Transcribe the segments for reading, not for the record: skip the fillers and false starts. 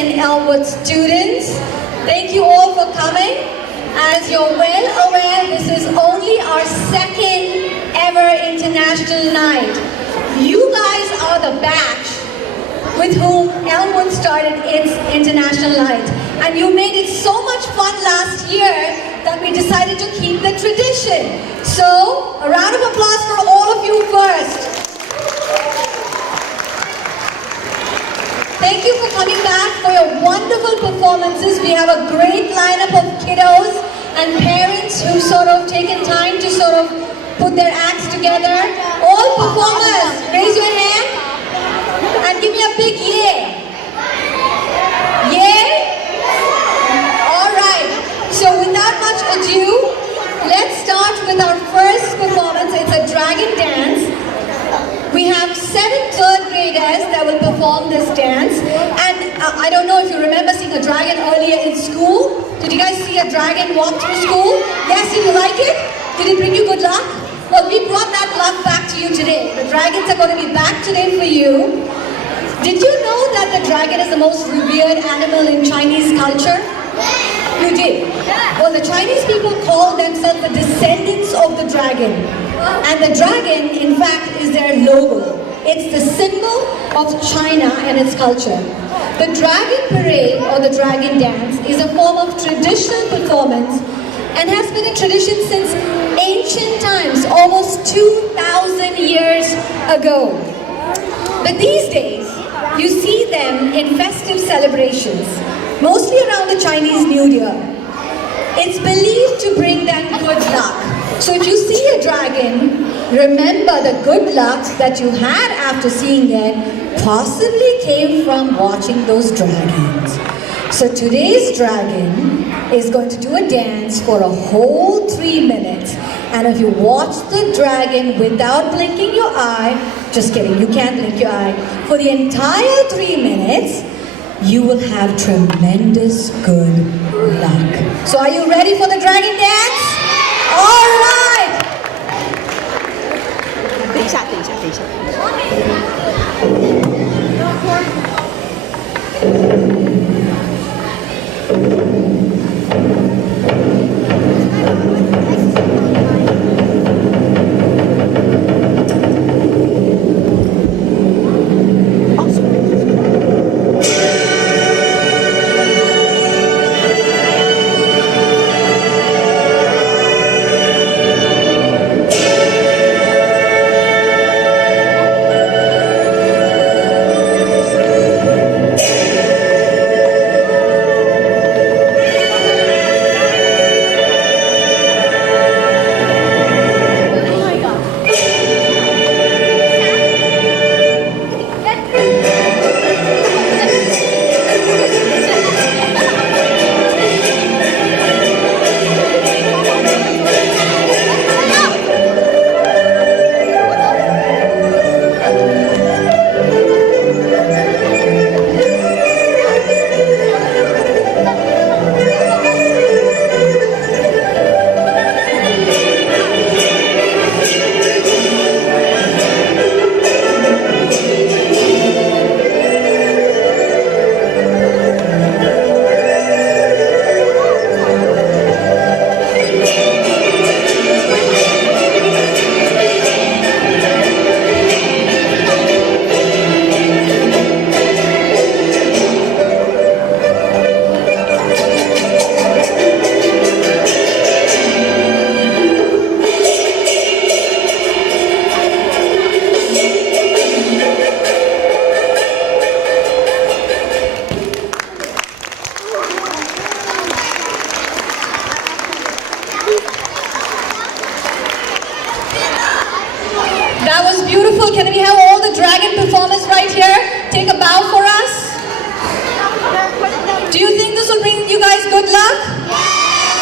and Elmwood students. Thank you all for coming. As you're well aware, this is only our second ever international night. You guys are the batch with whom Elmwood started its international night. And you made it so much fun last year that we decided to keep the tradition. So, a round of applause for all of you first. Thank you for coming back for your wonderful performances. We have a great lineup of kiddos and parents who've sort of taken time to sort of put their acts together. All performers, raise your hand and give me a big yay. Yay? All right. So without much ado, let's start with our first performance. It's a dragon dance. We have 7 third graders that will perform this dance. And I don't know if you remember seeing a dragon earlier in school. Did you guys see a dragon walk through school? Yes, did you like it? Did it bring you good luck? Well, we brought that luck back to you today. The dragons are going to be back today for you. Did you know that the dragon is the most revered animal in Chinese culture? You did? Well, the Chinese people call themselves the descendants of the dragon. And the dragon, in fact, is their logo. It's the symbol of China and its culture. The dragon parade or the dragon dance is a form of traditional performance and has been a tradition since ancient times, almost 2,000 years ago. But these days, you see them in festive celebrations, mostly around the Chinese New Year. It's believed to bring them good luck. So if you see a dragon, remember the good luck that you had after seeing it possibly came from watching those dragons. So today's dragon is going to do a dance for a whole 3 minutes. And if you watch the dragon without blinking your eye, just kidding, you can't blink your eye, for the entire 3 minutes, you will have tremendous good luck. So are you ready for the dragon dance? All right! 等一下，等一下，等一下。That was beautiful. Can we have all the dragon performers right here? Take a bow for us. Do you think this will bring you guys good luck?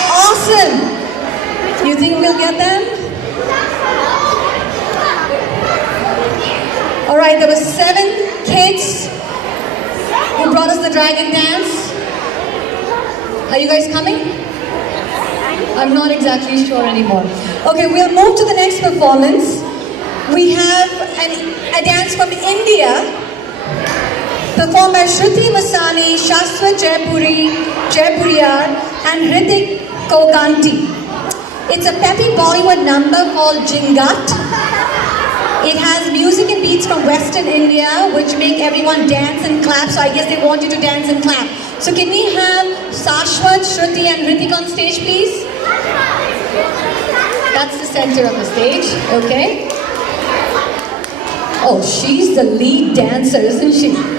Awesome. You think we'll get them? All right, there were 7 kids who brought us the dragon dance. Are you guys coming? I'm not exactly sure anymore. Okay, we'll move to the next performance. We have a dance from India. performed by Shruti Masani, Shashwat Jaipuriyar and Hrithik Koganti. It's a peppy Bollywood number called Jingat. It has music and beats from Western India which make everyone dance and clap, so I guess they want you to dance and clap. So can we have Shashwat, Shruti and Hrithik on stage, please? That's the center of the stage, okay? Oh, she's the lead dancer, isn't she?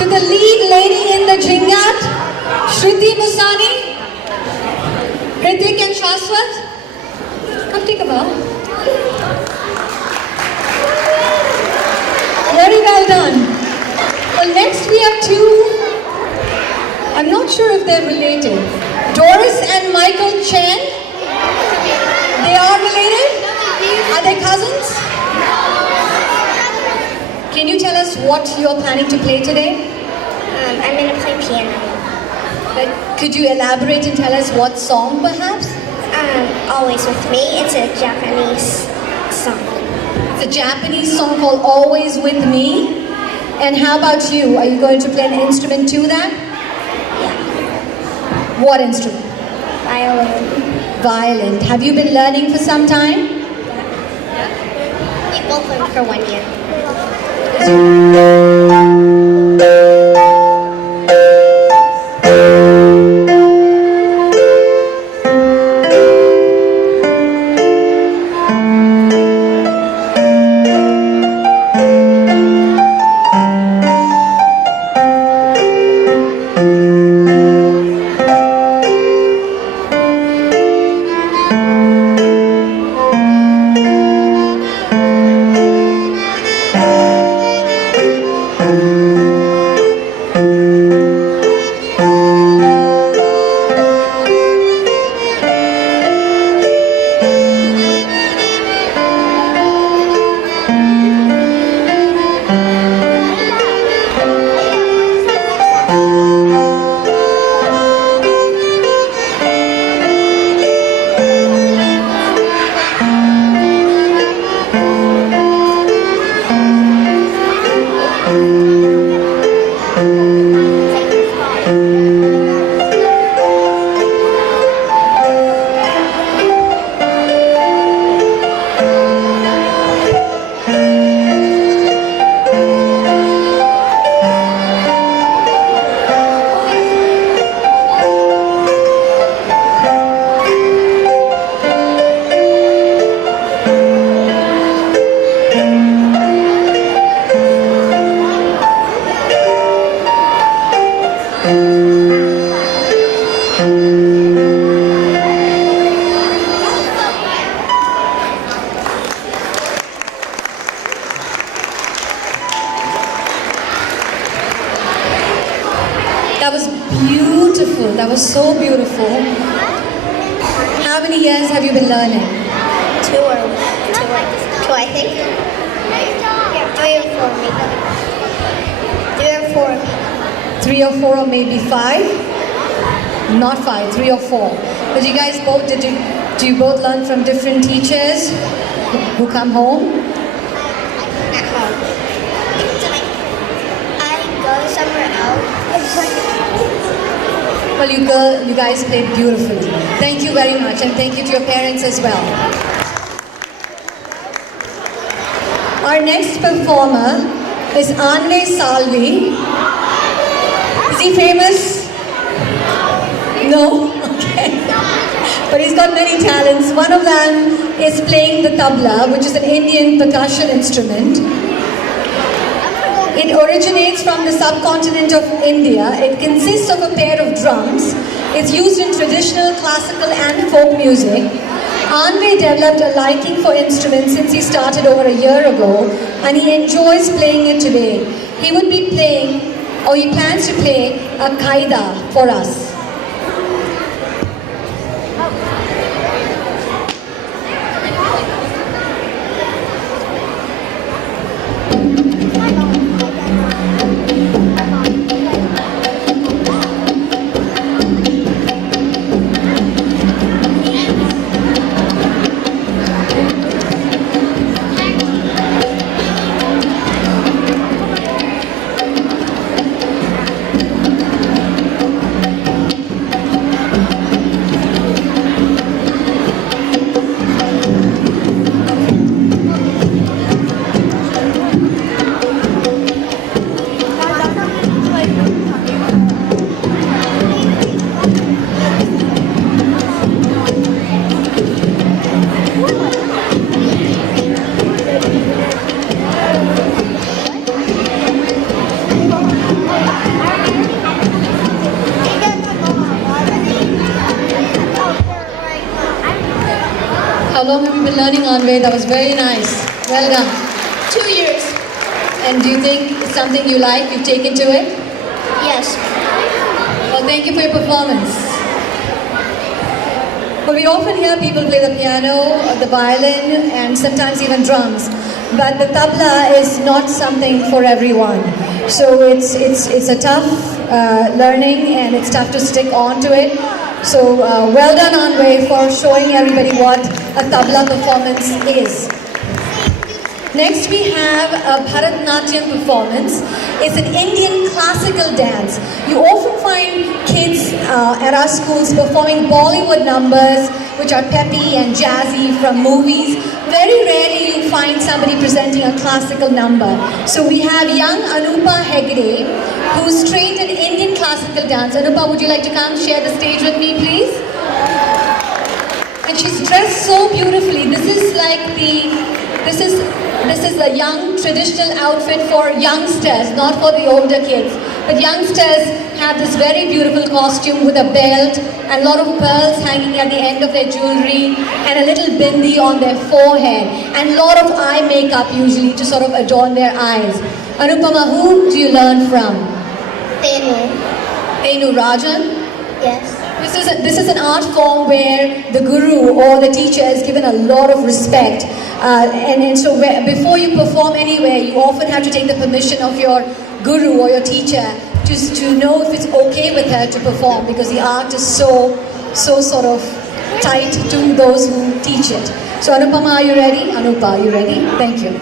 To the lead lady in the Jingat, Shruti Musani, Hrithik and Shashwat. Come take a bow. Very well done. Well, next we have two, I'm not sure if they're related. Doris and Michael Chen. They are related? Are they cousins? Can you tell us what you're planning to play today? I'm going to play piano. But could you elaborate and tell us what song perhaps? Always With Me. It's a Japanese song. It's a Japanese song called Always With Me. And how about you? Are you going to play an instrument to that? Yeah. What instrument? Violin. Violin. Have you been learning for some time? We both learned for 1 year. beautiful. That was so beautiful. How many years have you been learning? Two, I think. 3 or 4, maybe. 3 or 4. 3 or 4 or maybe 5? Not 5, 3 or 4. But you guys both, do you both learn from different teachers who come home? At home. I go somewhere else. Well, you guys played beautifully. Thank you very much, and thank you to your parents as well. Our next performer is Anve Salvi. Is he famous? No? Okay. But he's got many talents. One of them is playing the tabla, which is an Indian percussion instrument. It originates from the subcontinent of India. It consists of a pair of drums. It's used in traditional, classical and folk music. Anve developed a liking for instruments since he started over a year ago, and he enjoys playing it today. He would be playing, or he plans to play, a qaida for us. How long have you been learning, Anve? That was very nice. Well done. 2 years. And do you think it's something you like? You've taken to it? Yes. Well, thank you for your performance. Well, we often hear people play the piano, the violin, and sometimes even drums. But the tabla is not something for everyone. So it's a tough learning, and it's tough to stick on to it. So well done, Anve, for showing everybody what a tabla performance is. Next we have a Bharatanatyam performance. It's an Indian classical dance. You often find kids at our schools performing Bollywood numbers, which are peppy and jazzy from movies. Very rarely you find somebody presenting a classical number. So we have young Anupa Hegde, who's trained in Indian classical dance. Anupa, would you like to come share the stage with me, please? And she's dressed so beautifully. This is a young traditional outfit for youngsters, not for the older kids. But youngsters have this very beautiful costume with a belt and a lot of pearls hanging at the end of their jewelry and a little bindi on their forehead and a lot of eye makeup usually to sort of adorn their eyes. Anupama, who do you learn from? Tenu Rajan? Yes. This is an art form where the guru or the teacher is given a lot of respect. And so before you perform anywhere, you often have to take the permission of your guru or your teacher to know if it's okay with her to perform, because the art is so sort of tight to those who teach it. So Anupama, are you ready? Anupa, are you ready? Thank you.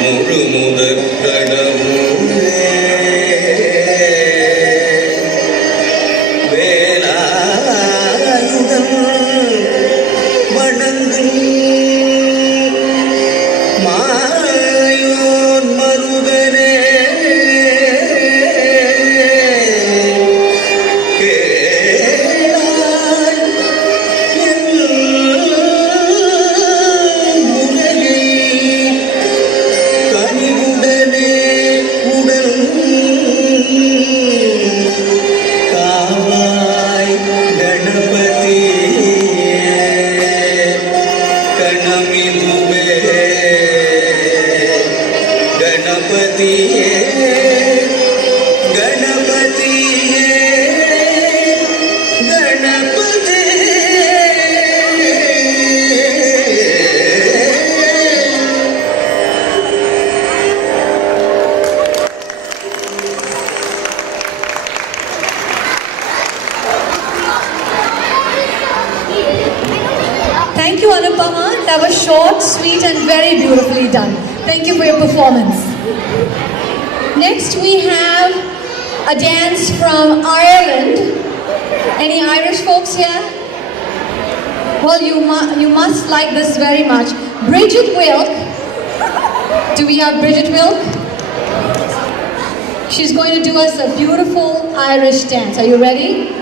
முழுமுதற் கடவுளே short, sweet, and very beautifully done. Thank you for your performance. Next, we have a dance from Ireland. Any Irish folks here? Well, you must like this very much. Bridget Wilk. Do we have Bridget Wilk? She's going to do us a beautiful Irish dance. Are you ready?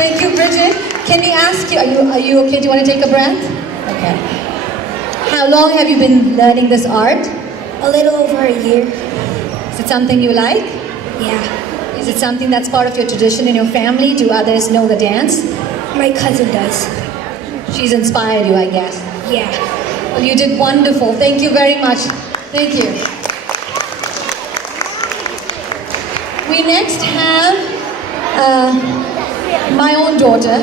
Thank you, Bridget. Can we ask you, are you okay? Do you want to take a breath? Okay. How long have you been learning this art? A little over a year. Is it something you like? Yeah. Is it something that's part of your tradition in your family? Do others know the dance? My cousin does. She's inspired you, I guess. Yeah. Well, you did wonderful. Thank you very much. Thank you. We next have my own daughter,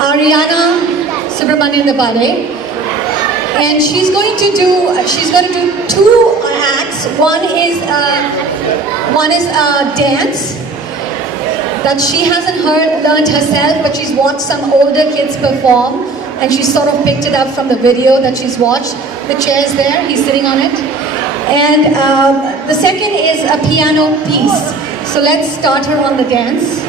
Ariana Subramanian Dapade, and she's going to do two acts. One is a dance that she hasn't learned herself, but she's watched some older kids perform, and she sort of picked it up from the video that she's watched. The chair's there, he's sitting on it. And the second is a piano piece. So let's start her on the dance.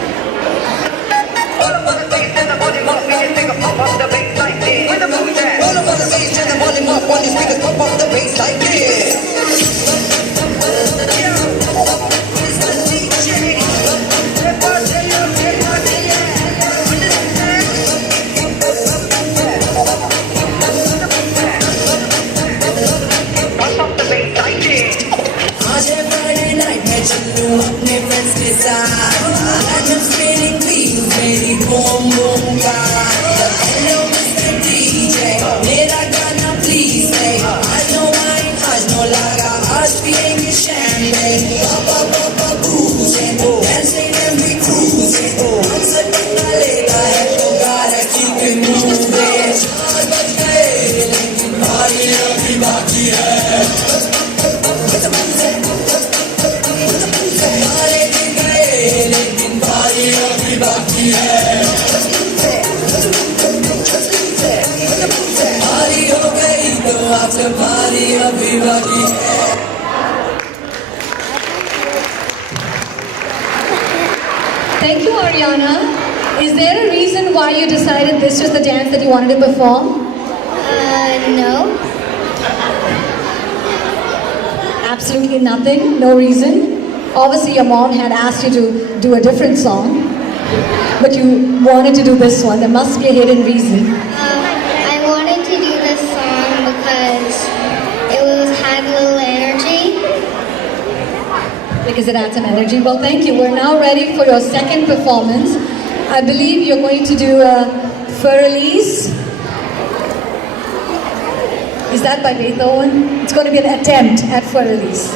Thank you, Ariana. Is there a reason why you decided this was the dance that you wanted to perform? No. Absolutely nothing? No reason? Obviously your mom had asked you to do a different song, but you wanted to do this one. There must be a hidden reason. I wanted to do this song because it had a little energy. Because it had some energy. Well, thank you. We're now ready for your second performance. I believe you're going to do a Furley's. Is that by Beethoven? It's going to be an attempt at Furley's.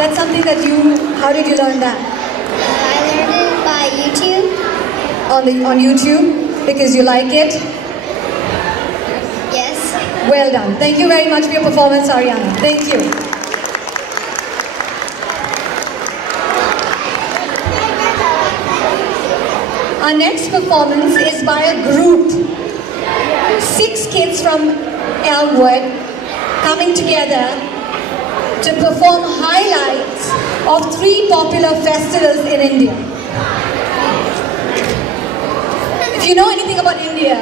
That's something that how did you learn that? I learned it by YouTube. On YouTube? Because you like it? Yes. Well done. Thank you very much for your performance, Ariana. Thank you. Our next performance is by a group. 6 kids from Elmwood coming together to perform highlights of 3 popular festivals in India. If you know anything about India,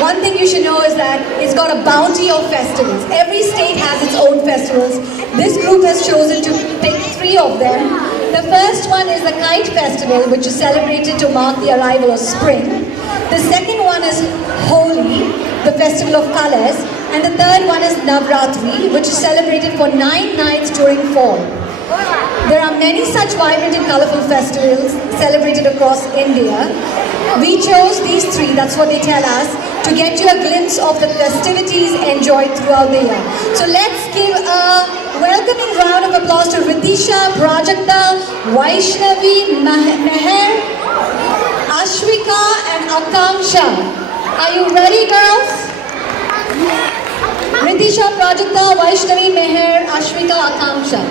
one thing you should know is that it's got a bounty of festivals. Every state has its own festivals. This group has chosen to pick 3 of them. The first one is the Kite Festival, which is celebrated to mark the arrival of spring. The second one is Holi, the festival of colors. And the third one is Navratri, which is celebrated for 9 nights during fall. There are many such vibrant and colorful festivals celebrated across India. We chose these 3, that's what they tell us, to get you a glimpse of the festivities enjoyed throughout the year. So let's give a welcoming round of applause to Ritisha, Prajakta, Vaishnavi, Meher, Ashwika and Akanksha. Are you ready, girls? Ritisha, Prajakta, Vaishnavi, Meher, Ashwika, Akanksha.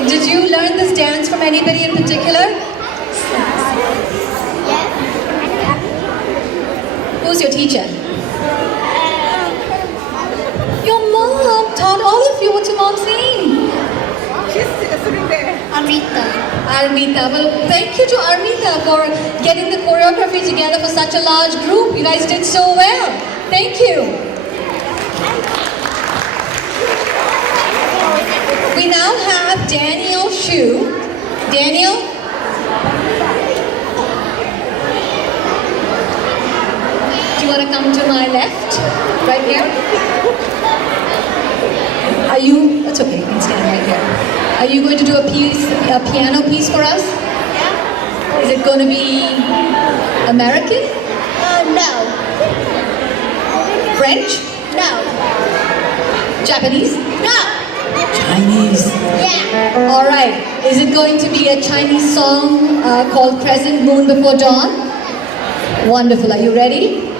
Did you learn this dance from anybody in particular? Who's your teacher? Your mom taught all of you. What's your mom's name? She's sitting there. Amrita. Armita. Well, thank you to Armita for getting the choreography together for such a large group. You guys did so well. Thank you. We now have Daniel Shu. Daniel? Do you want to come to my left? Right here? Are you, that's okay, you can stand right here. Are you going to do a piano piece for us? Yeah. Is it going to be American? No. French? No. Japanese? No. Chinese. Yeah. All right. Is it going to be a Chinese song called Crescent Moon Before Dawn? Wonderful. Are you ready?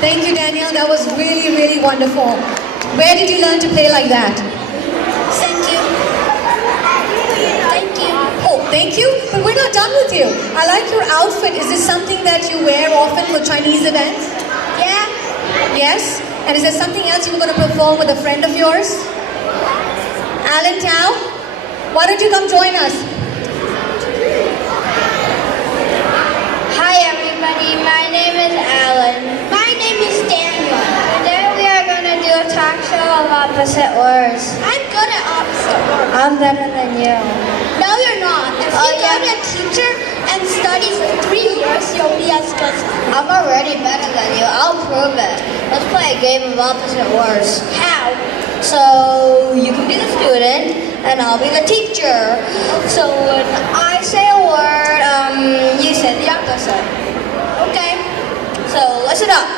Thank you, Daniel. That was really, really wonderful. Where did you learn to play like that? Thank you. Thank you. Oh, thank you? But we're not done with you. I like your outfit. Is this something that you wear often for Chinese events? Yeah. Yes? And is there something else you were going to perform with a friend of yours? Alan Tao? Why don't you come join us? Hi everybody, my name is Alan. My name is Daniel. Today we are going to do a talk show of opposite words. I'm good at opposite words. I'm better than you. No, you're not. If you go to a teacher and study for 3 years, you'll be as good. I'm already better than you. I'll prove it. Let's play a game of opposite words. How? So you can be the student and I'll be the teacher. So when I say a word, you say the opposite. Okay? So listen up.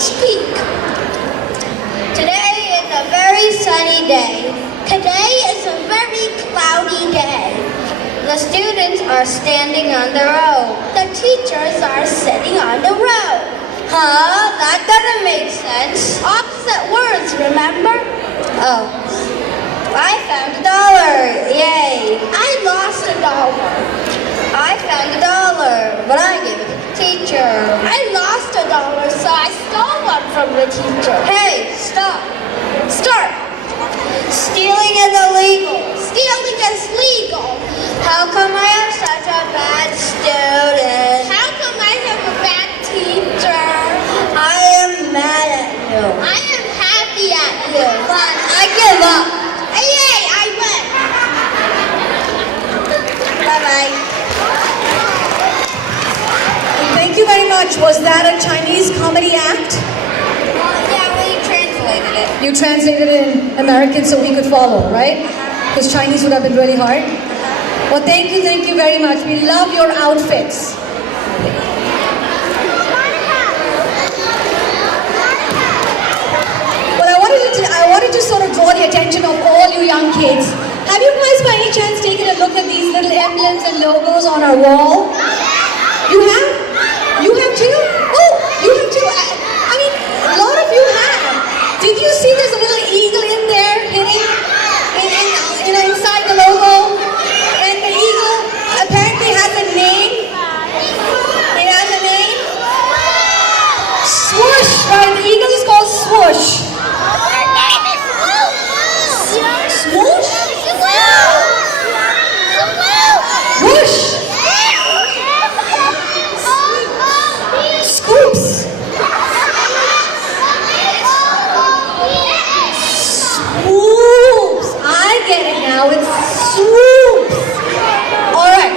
Speak. Today is a very sunny day. Today is a very cloudy day. The students are standing on the road. The teachers are sitting on the road. Huh? That doesn't make sense. Opposite words, remember? Oh. I found $1. Yay. I lost $1. I found $1, but I gave it to the teacher. I lost $1, so I stole one from the teacher. Hey, stop. Start. Stealing is illegal. Stealing is legal. How come I am such a bad student? How come I have a bad teacher? I am mad at you. I am happy at you. Fine, I give up. Yay, I win. Bye-bye. Thank you very much. Was that a Chinese comedy act? Yeah, we translated it. You translated it in American so we could follow, right? Because Chinese would have been really hard. Well, thank you very much. We love your outfits. Well, I wanted to sort of draw the attention of all you young kids. Have you guys by any chance taken a look at these little emblems and logos on our wall? You have? You have too? Oh, you have too? I mean, a lot of you have. Did you see there's a little eagle in there hitting inside the logo? And the eagle apparently has a name. It has a name. Swoosh, right? The eagle is called Swoosh. Swoosh? Whoosh! Scoops! Swoops! I get it now, it's swoops! Alright,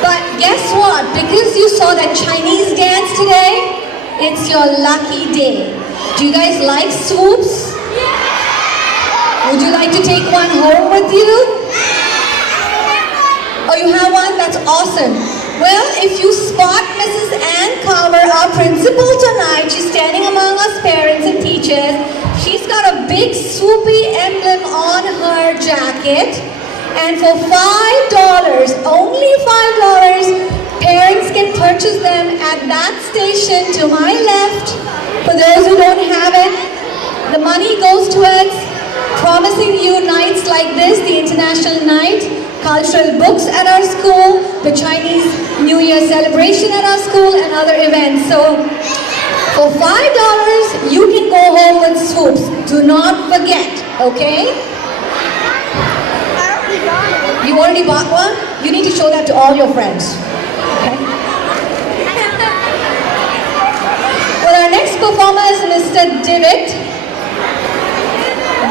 but guess what? Because you saw that Chinese dance today, it's your lucky day. Do you guys like swoops? Would you like to take one home with you? Oh, you have one? That's awesome. Well, if you spot Mrs. Ann Carver, our principal tonight, she's standing among us parents. chairs. She's got a big swoopy emblem on her jacket. And for $5, only $5, parents can purchase them at that station to my left. For those who don't have it, the money goes towards promising you nights like this, the International Night, cultural books at our school, the Chinese New Year celebration at our school, and other events. So, for $5, you can go home with swoops. Do not forget, okay? You already bought one? You need to show that to all your friends. Okay? Well, our next performer is Mr. Divit.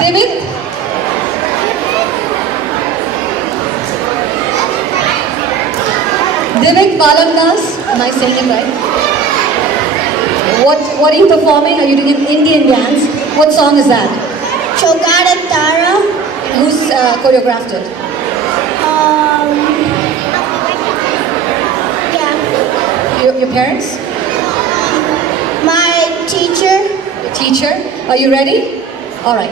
Divit? Divit Valandas. Am I saying it right? What are you performing? Are you doing an Indian dance? What song is that? Chogada Tara. Who's choreographed it? Yeah. Your parents? My teacher. Your teacher? Are you ready? All right.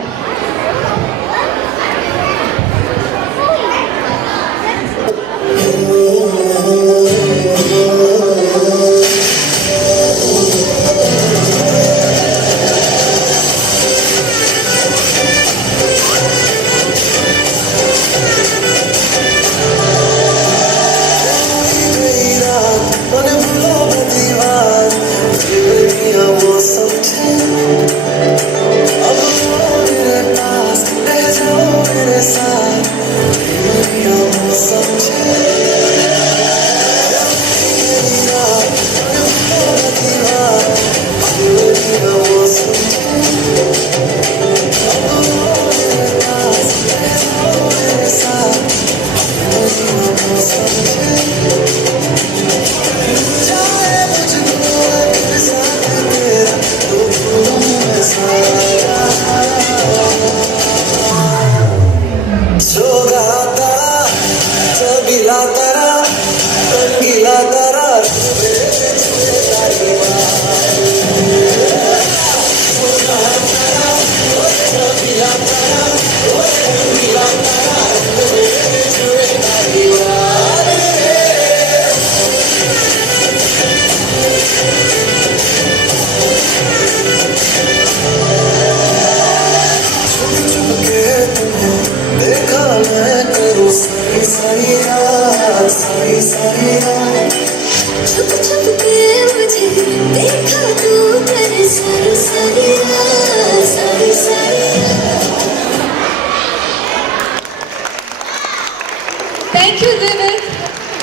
Thank you, Divit.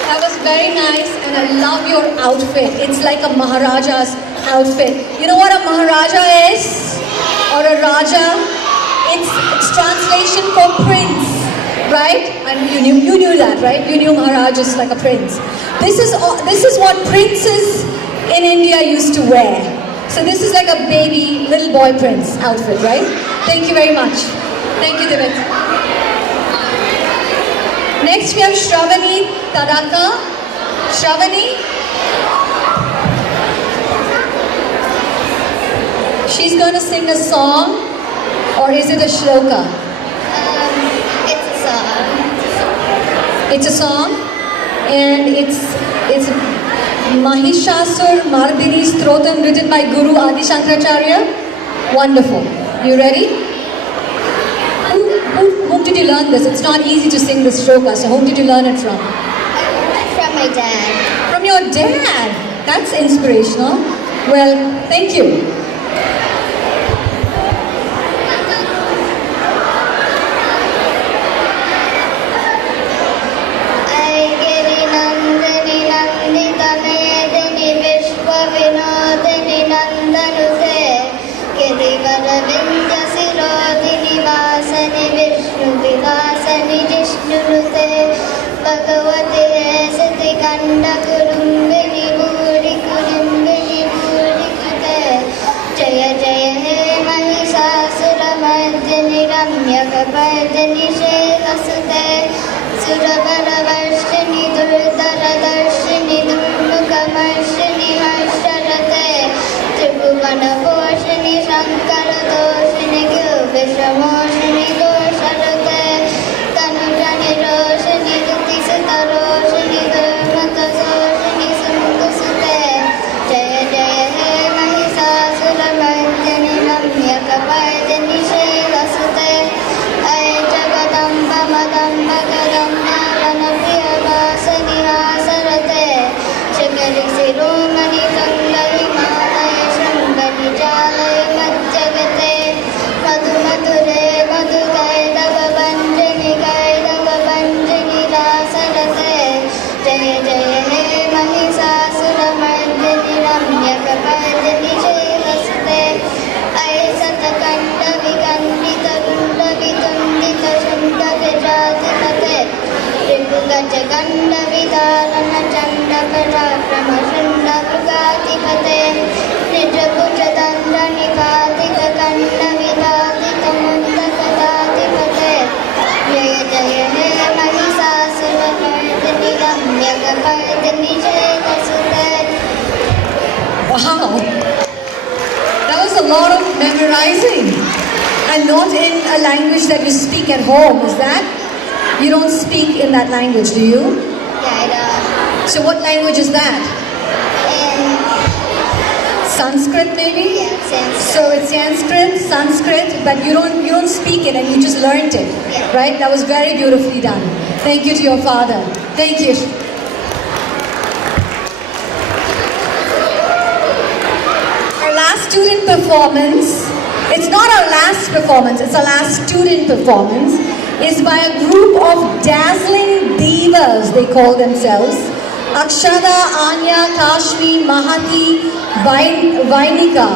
That was very nice, and I love your outfit. It's like a Maharaja's outfit. You know what a Maharaja is? Or a Raja? It's translation for prince, right? And you knew that, right? You knew Maharaj is like a prince. This is what princes in India used to wear. So this is like a baby, little boy prince outfit, right? Thank you very much. Thank you, Divit. Next we have Shravani Taraka. Shravani. She's going to sing a song, or is it a shloka? It's a song. It's a song, and it's Mahishasur Mardini Strotam written by Guru Adi Shankaracharya. Wonderful. You ready? Whom did you learn this? It's not easy to sing this shloka, so whom did you learn it from? From my dad. From your dad. That's inspirational. Well, thank you. भगवते सति कंड कुरुंबिनी भूरि कुरुंबिनी भूरि कुते जय जय हे महिषासुर मर्दिनि रम्य कपर्दिनि शेखसुते सुरवर वर्षिणि दुर्धर दर्शिनि दुर्मुख मर्षिणि हर्षरते त्रिभुवन Vanaposhini Sankaratoshini Vishamoshini Dosharate Tanujani Roshini Dutisita Roshini Dharmatasoshini Sundusute Jaya Jaya He Mahisasuramarjani Ramyakapardani Shelasute Ay Jagadamba Madamba Gadamba Vanapriyavasani Hasarate Shakari Siromani Sangari Malaya Shangari Jalaya Majjagate Madhu Madhure Madhu Kaidava Banjani Kaidava Banjani Rasarate Jaya Jaya He Mahisasura Mardani Ramyakapardani Shelasate Ay Satakanda Vigandita Runda Vitundita Shunda Vijatipate Ripugaja Ganda Vidalana Chanda Parakrama Shunda Pugatipate Nijapuja Danda Nipatika Kanda Vidatita Munda Kadatipate Jaya Jaya He Mahisasura Mardani Ramyakapardani Shelasate. Wow! That was a lot of memorizing. And not in a language that you speak at home, is that? You don't speak in that language, do you? Yeah, So what language is that? and Sanskrit maybe? yeah, Sanskrit. So it's Sanskrit, but you don't speak it and you just learned it. Yeah. Right? That was very beautifully done. Thank you to your father. Thank you. Our last student performance, it's not our last performance, it's our last student performance, is by a group of dazzling divas, they call themselves. Akshara, Anya, Kashmi, Mahati, Vainika.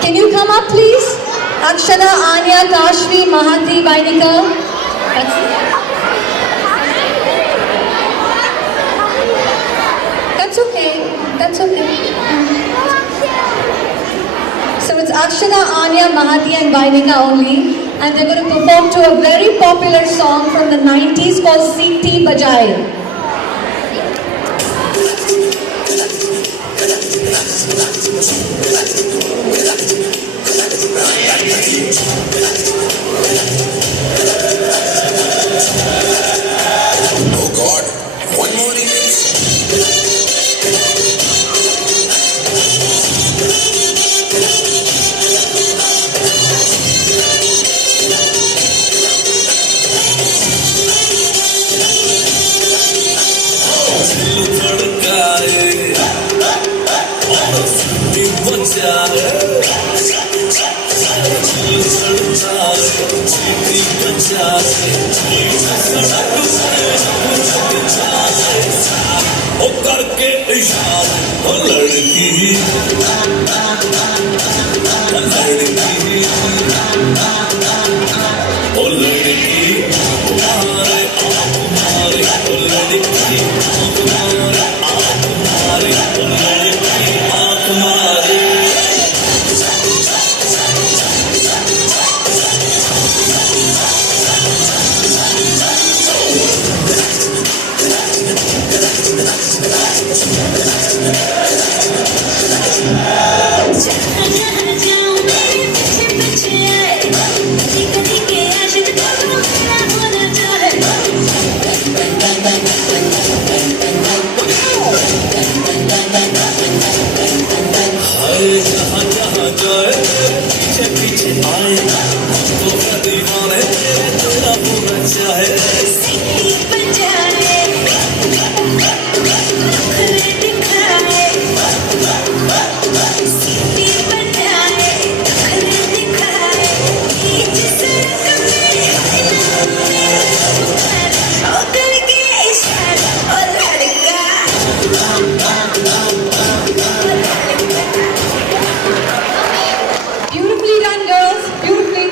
Can you come up please? Akshara, Anya, Kashmi, Mahati, Vainika. That's okay. That's okay. So it's Akshara, Anya, Mahati and Vainika only, and they're going to perform to a very popular song from the 90s called Siti Bajai. Oh God, one more remix. ओ करके इशारा ओ लड़की ओ लड़की तुम्हारे आप मारे ओ लड़की तुम्हारे आप मारे ओ लड़की आप मारे जहाँ जहाँ जाए पीछे पीछे आए तो दीवाने तेरा पूरा चाहे Beautifully done, girls. Beautifully.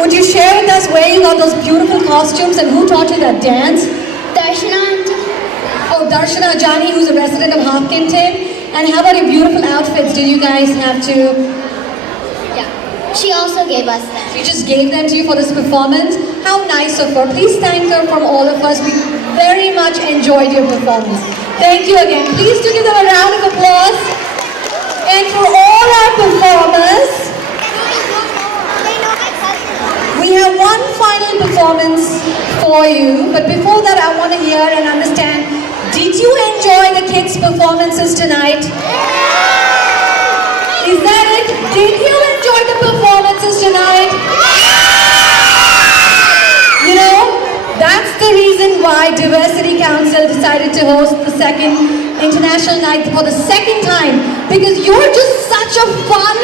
Would you share with us where you got those beautiful costumes and who taught you that dance? Darshana Oh, Darshana Ajani, who's a resident of Hopkinton. And how about your beautiful outfits? Did you guys have to... yeah. She also gave us that. She just gave them to you for this performance? How nice of her. Please thank her from all of us. We very much enjoyed your performance. Thank you again. Please do give them a round of applause. And for all our performers, we have one final performance for you. But before that, I want to hear and understand, did you enjoy the kids' performances tonight? Is that it? Did you enjoy the performances tonight? You know, that's the reason why Diversity Council decided to host the second International Night for the second time. Because you're just such a fun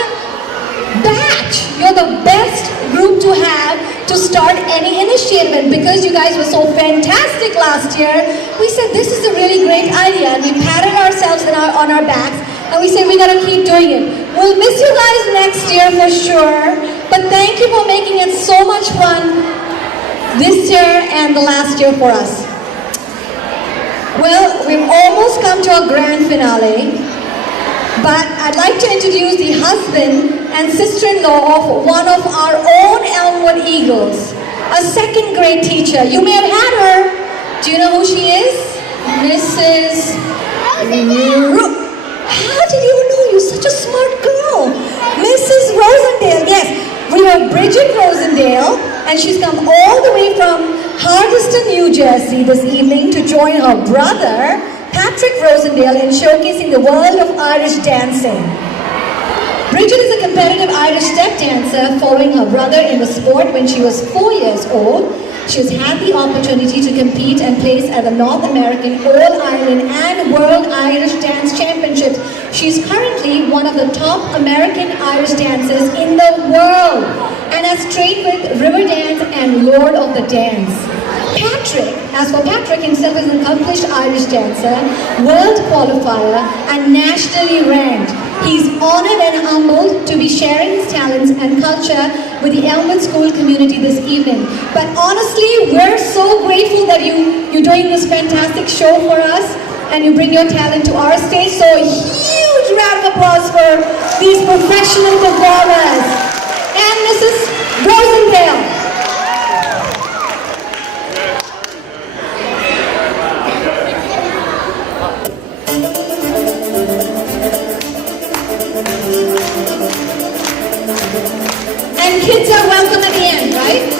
batch. You're the best group to have to start any initiative. And because you guys were so fantastic last year, we said this is a really great idea. And we patted ourselves on our backs and we said we gotta keep doing it. We'll miss you guys next year for sure. But thank you for making it so much fun this year and the last year for us. Well, we've almost come to our grand finale, but I'd like to introduce the husband and sister-in-law of one of our own Elmwood Eagles, a second grade teacher. You may have had her. Do you know who she is? Mrs. How did you know? You're such a smart girl. Mrs. Rosendale, yes. We have Bridget Rosendale, and she's come all the way from Hardiston, New Jersey this evening to join her brother, Patrick Rosendale, in showcasing the world of Irish dancing. Bridget is a competitive Irish step dancer, following her brother in the sport when she was 4 years old. She has had the opportunity to compete and place at the North American, All-Ireland and World Irish Dance Championships. She's currently one of the top American Irish dancers in the world and has trained with Riverdance and Lord of the Dance. Patrick himself is an accomplished Irish dancer, world qualifier and nationally ranked. He's honored and humbled to be sharing his talents and culture with the Elmwood School community this evening. But honestly, we're so grateful that you're doing this fantastic show for us and you bring your talent to our stage. So a huge round of applause for these professional performers. And Mrs. Rosendale. And kids are welcome at the end, right?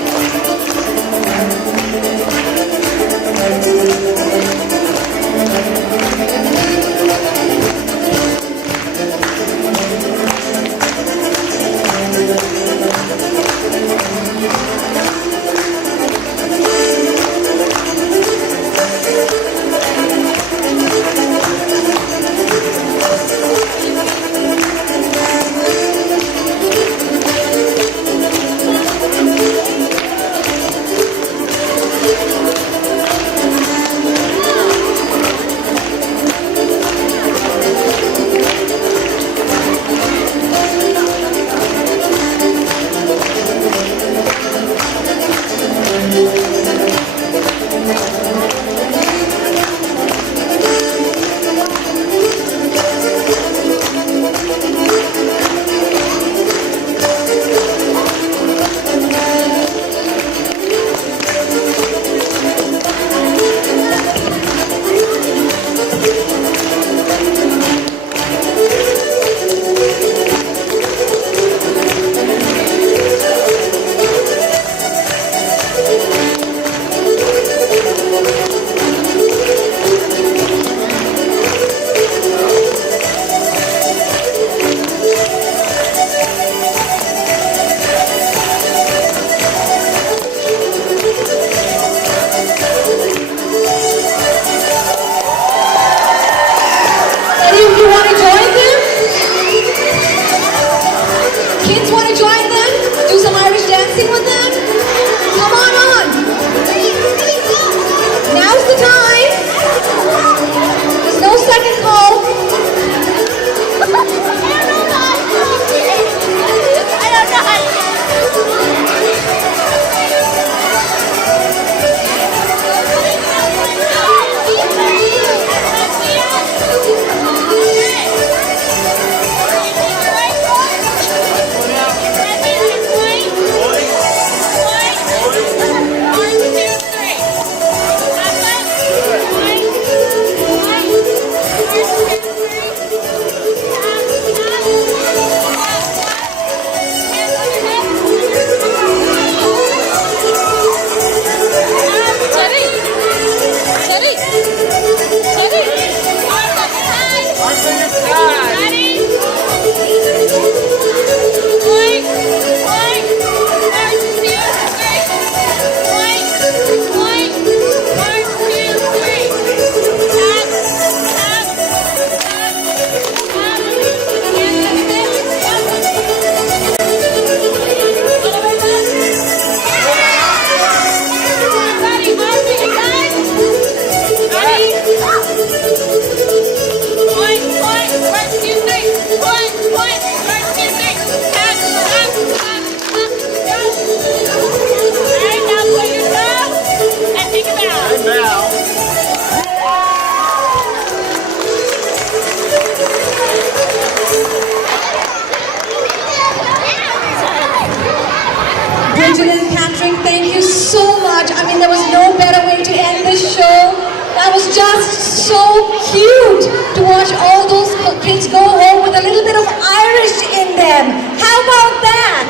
watch all those kids go home with a little bit of Irish in them. How about that?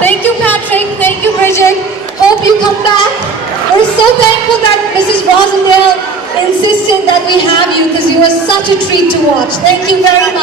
Thank you, Patrick. Thank you, Bridget. Hope you come back. We're so thankful that Mrs. Rosendale insisted that we have you because you were such a treat to watch. Thank you very much.